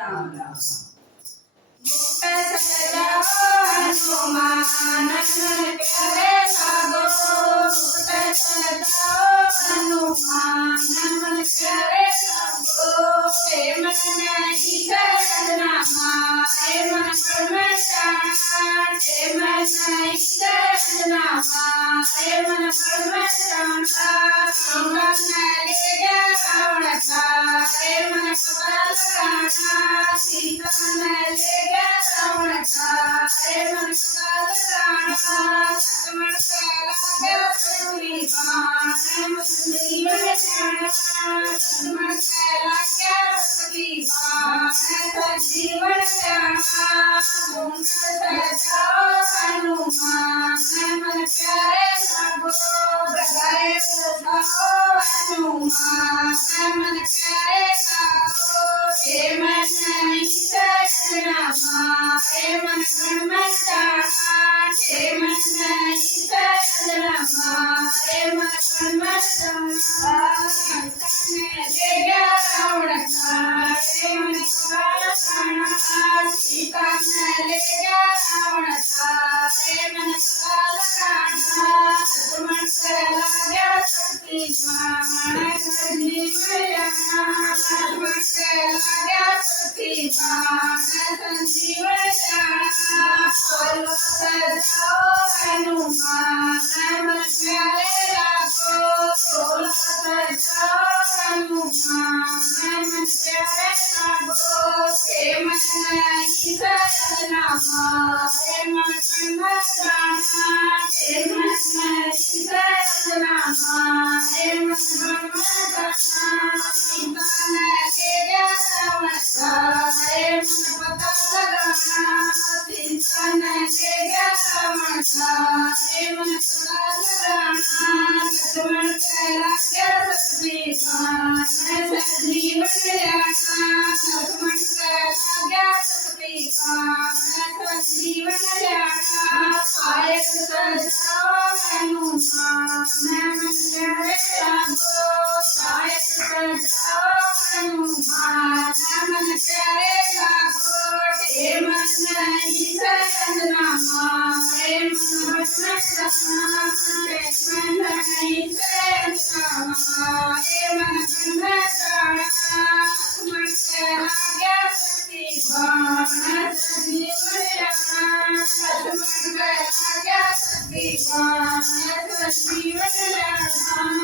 राम राम मुक्त सजाओ हनुमान नंदन प्यारे लागो मुक्त सजाओ हनुमान नंदन प्यारे लागो हे मन नहीं करनामा हे मन परमेश्वर हे मन नहीं करनामा हे मन परमेश्वर संगम ले गया रावण का हे मन पकड़ सीता ने ले गया रावण का हे मन पकड़ लक्ष्मण से लगा पूरी बाण हे मन जीवन जाना लक्ष्मण से लगा पूरी बाण तो जीवन जाना तुम सजाओ हनुमान हे मन प्यारे लागो बधाई सजाओ हनुमान हे मन प्यारे लागो हे मन नहीं करनामा हे मन परमेश्वर हे मन नहीं करनामा हे मन परमेश्वर ले गया रावण का हे मन पकड़ सीता ने ले गया रावण का हे मन पकड़ लक्ष्मण से लगा शक्ति बाण लक्ष्मण से लगा शक्ति बाण संजीवन जाना बोलो सजाओ हनुमान मन प्यारे लागो बोलो सजाओ हनुमान मन प्यारे लागो हे मन नहीं करनामा हे मन परमेश्वर हे मन नहीं करनामा हे मन परमेश्वर सीता ने ले गया रावण का हे मन पकड़ सीता ने ले गया रावण का हे मन पकड़ लक्ष्मण से लगा शक्ति बाण जीवन जाना लक्ष्मण से लगा शक्ति बाण जीवन जाना आय सजाओ हनुमान मन प्यारे लागो आय सजाओ हनुमान मन प्यारे लागो हे मन नहीं करनामा हे मन परमेश्वर हे मन नहीं करनामा हे मन परमेश्वर लक्ष्मण से लगा शक्ति बाण जीवन जाना लक्ष्मण से लगा शक्ति बाण जीवन जाना।